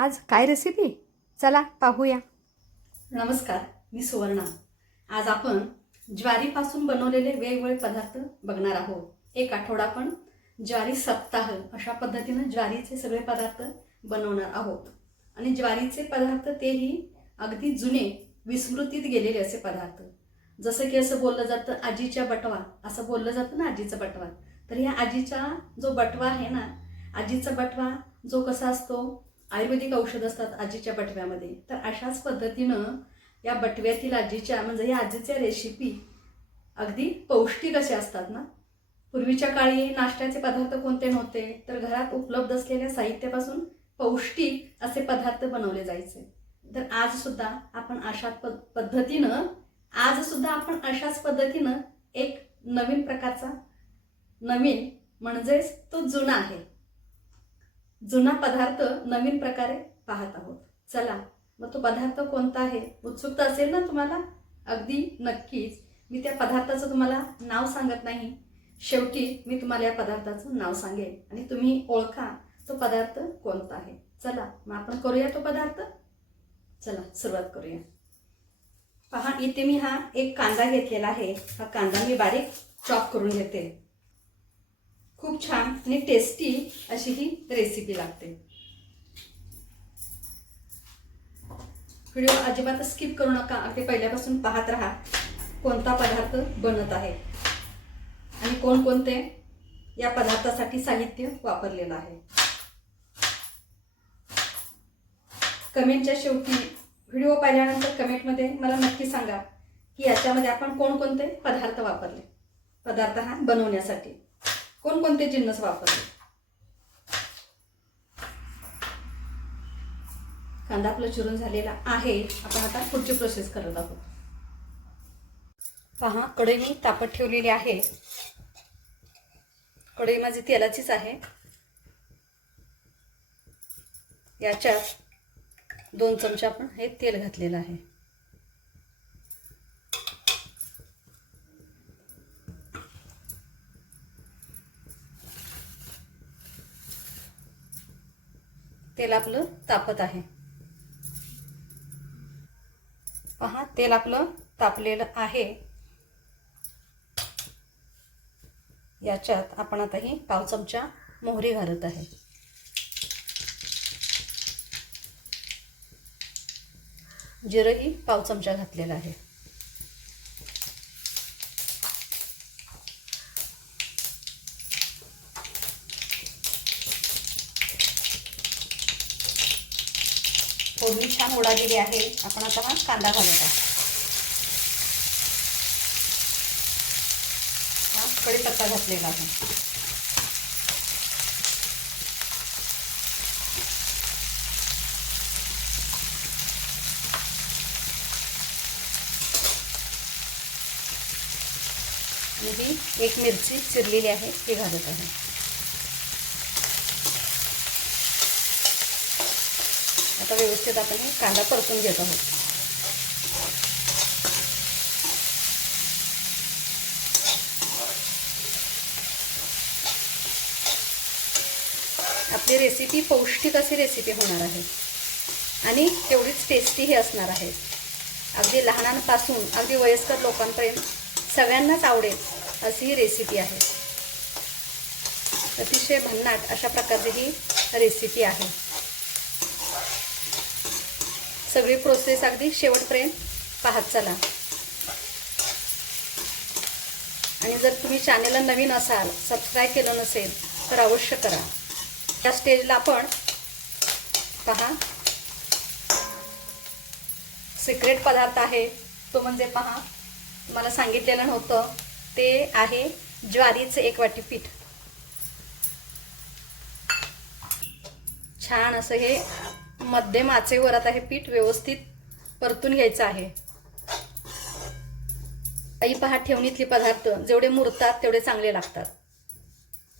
आज काय रेसिपी चला पाहूया. नमस्कार मी सुवर्णा. आज आपण ज्वारीपासून बनवलेले वेगवेगळे पदार्थ बघणार आहोत. एक आठवडा आपण ज्वारी सप्ताह अशा पद्धतीनं ज्वारीचे सगळे पदार्थ बनवणार आहोत. आणि ज्वारीचे पदार्थ तेही अगदी जुने विस्मृतीत गेलेले असे पदार्थ. जसं की असं बोललं जातं आजीच्या बटवा. असं बोललं जातं ना आजीचा बटवा. तर ह्या आजीचा जो बटवा आहे ना आजीचा बटवा जो कसा असतो? आयुर्वेदिक औषध असतात आजीच्या बटव्यामध्ये. तर अशाच पद्धतीनं या बटव्यातील आजीच्या म्हणजे या आजीच्या रेसिपी अगदी पौष्टिक असे असतात ना. पूर्वीच्या काळी नाश्त्याचे पदार्थ कोणते नव्हते तर घरात उपलब्ध असलेल्या साहित्यापासून पौष्टिक असे पदार्थ बनवले जायचे. तर आज सुद्धा आपण अशा प पद्धतीनं आज सुद्धा आपण अशाच पद्धतीनं एक नवीन प्रकारचा नवीन म्हणजेच तो जुना आहे. जुना पदार्थ नवीन प्रकारे पाहत आहोत. चला मग तो पदार्थ कोणता आहे? उत्सुकता असेल ना तुम्हाला? अगदी नक्कीच. मी त्या पदार्थाचं तुम्हाला नाव सांगत नाही. शेवटी मी तुम्हाला या पदार्थाचं नाव सांगेन आणि तुम्ही ओळखा तो पदार्थ कोणता आहे. चला मग आपण करूया तो पदार्थ? चला सुरुवात करूया. पहा इथे मी हा एक कांदा घेतलेला आहे. हा कांदा मी बारीक चॉप करून घेते. खूप छान आणि टेस्टी अशी ही रेसिपी लागते. व्हिडिओ अजिबात स्किप करू नका. अगदी पहिल्यापासून पाहत राहा कोणता पदार्थ बनत आहे आणि कोणकोणते या पदार्थासाठी साहित्य वापरलेलं आहे. कमेंटच्या शेवटी व्हिडिओ पाहिल्यानंतर कमेंटमध्ये मला नक्की सांगा की याच्यामध्ये आपण कोणकोणते पदार्थ वापरले? पदार्थ हा बनवण्यासाठी. कोणकोणते जिन्नस वापरले कांदा आपला चिरून झालेला आहे. आपण आता पुढची प्रोसेस करत आहोत. पहा कढई मी तापत ठेवलेली आहे. कढई माझी तेलाचीच आहे. याच्यात दोन चमचे आपण हे तेल घातलेलं आहे. तेल आपलं तापत आहे. पहा तेल आपलं तापलेलं आहे. याच्यात आपण आता ही पाव चमचा मोहरी घालत आहे. जिरंही पाव चमचा घातलेला आहे. फोडणी छान उडालेली आहे. आपण आता हा कांदा घालत आहे हा कढीपत्ता घातलेला आहे. ही एक मिरची चिरलेली आहे ती घालत आहे. आता व्यवस्थित आपण हे कांदा परतून घेत आहोत. आपली रेसिपी पौष्टिक अशी रेसिपी होणार आहे. आणि तेवढीच टेस्टीही असणार आहे. अगदी लहानांपासून अगदी वयस्कर लोकांपर्यंत सगळ्यांनाच आवडेल अशी ही रेसिपी आहे. अतिशय भन्नाट अशा प्रकारची ही रेसिपी आहे. सगळी प्रोसेस अगदी शेवटपर्यंत पाहत चला. आणि जर तुम्ही चॅनेलला नवीन असाल सबस्क्राईब केलं नसेल तर अवश्य करा. त्या स्टेजला आपण पहा. सिक्रेट पदार्थ आहे तो म्हणजे पहा. मला सांगितलेलं नव्हतं ते आहे ज्वारीचं एक वाटी पीठ. छान असं हे मध्यम आचेवर आता हे पीठ व्यवस्थित परतून घ्यायचं आहे. आई पहा ठेवणीतले पदार्थ जेवढे मुरतात तेवढे चांगले लागतात.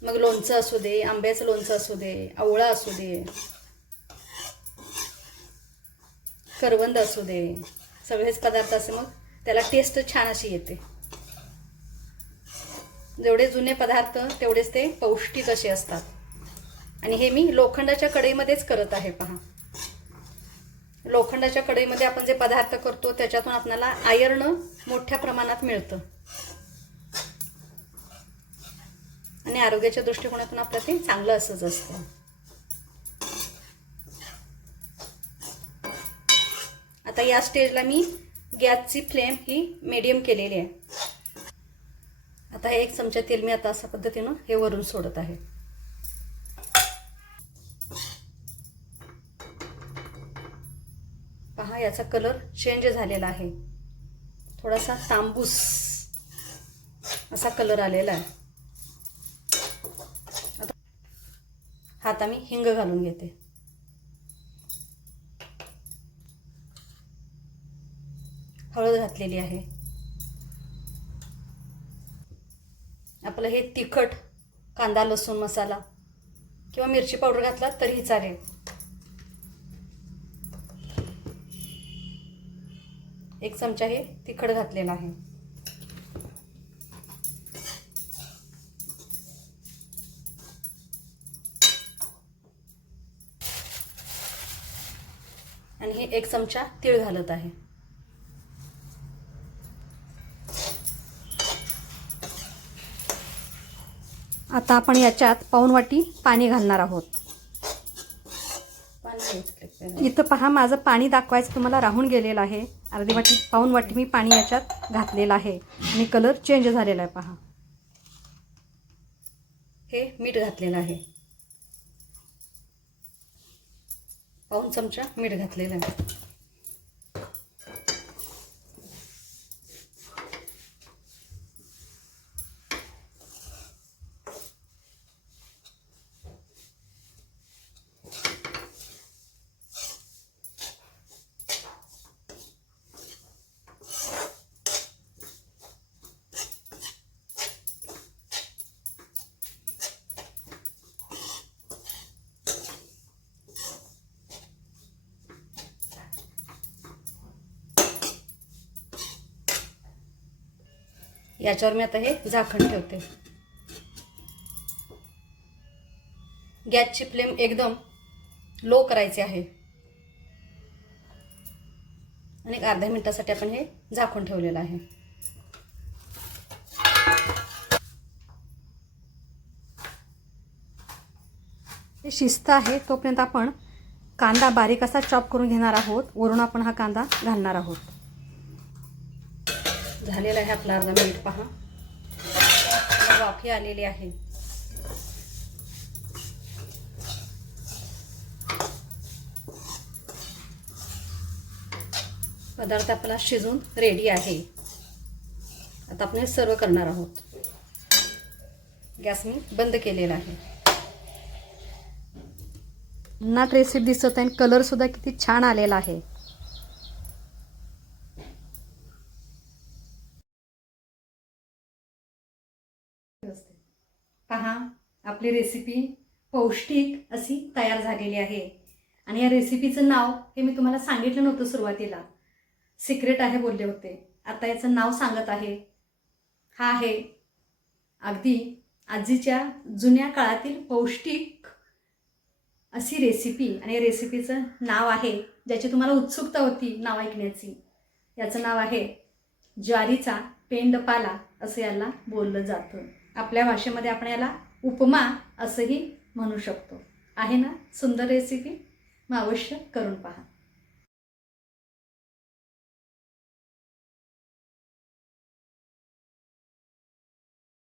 मग लोणचं असू दे आंब्याचं लोणचं असू दे आवळा असू दे करवंद असू दे सगळेच पदार्थ असे मग त्याला टेस्ट छान अशी येते. जेवढे जुने पदार्थ तेवढेच ते पौष्टिक असे असतात. आणि हे मी लोखंडाच्या कढईमध्येच करत आहे पहा. लोखंडाच्या कढईमध्ये आपण जे पदार्थ करतो त्याच्यातून आपल्याला आयर्न मोठ्या प्रमाणात मिळतं. आणि आरोग्याच्या दृष्टिकोनातून आपलं ते चांगलं असंच असतं. आता या स्टेजला मी गॅसची फ्लेम ही मीडियम केलेली आहे. आता एक चमचा तेल मी आता अशा पद्धतीनं हे वरून सोडत आहे. पहा याचा कलर चेंज झालेला आहे. थोडासा तांबूस असा कलर आलेला आहे. आता हात आम्ही हिंग घालून घेते. हळद घातलेली आहे. आपलं हे तिखट कांदा लसूण मसाला किंवा मिरची पावडर घातला तरीही चालेल. एक चमचा हे तिखट घातलेला आहे. आणि हे एक चमचा तीळ घालत आहे. आता आपण याच्यात पाऊन वाटी पाणी घालणार आहोत. इथं पहा माझं पाणी दाखवायचं तुम्हाला राहून गेलेलं आहे. अर्धी वाटी पाऊन वाटी मी पाणी याच्यात घातलेलं आहे. आणि कलर चेंज झालेला आहे पहा. हे मीठ घातलेलं आहे. पाऊन चमचा मीठ घातलेलं आहे. याच्यावर मी आता हे झाकण ठेवते. गॅसची फ्लेम एकदम लो करायची आहे. आणि अर्ध्या मिनिटासाठी आपण हे झाकून ठेवलेलं आहे. हे शिस्त आहे तोपर्यंत आपण कांदा बारीक असा चॉप करून घेणार आहोत. वरून आपण हा कांदा घालणार आहोत. झालेला आहे आपला अर्धा मिनिट पहा. वाफी आलेली आहे. पदार्थ आपला शिजून रेडी आहे. आता आपण हे सर्व करणार आहोत. गॅस मी बंद केलेला आहे. नाट रेसिपी दिसत आहे कलरसुद्धा किती छान आलेला आहे. पहा आपली रेसिपी पौष्टिक अशी तयार झालेली आहे. आणि या रेसिपीचं नाव हे मी तुम्हाला सांगितलं नव्हतं सुरुवातीला. सिक्रेट आहे बोलले होते. आता याचं नाव सांगत आहे. हा आहे अगदी आजीच्या जुन्या काळातील पौष्टिक अशी रेसिपी आणि या रेसिपीचं नाव आहे ज्याची तुम्हाला उत्सुकता होती नाव ऐकण्याची. याचं नाव आहे ज्वारीचा पेंडपाला असं याला बोललं जातं. आपल्या भाषेमध्ये आपण याला उपमा असंही म्हणू शकतो. आहे ना? सुंदर रेसिपी मग अवश्य करून पहा.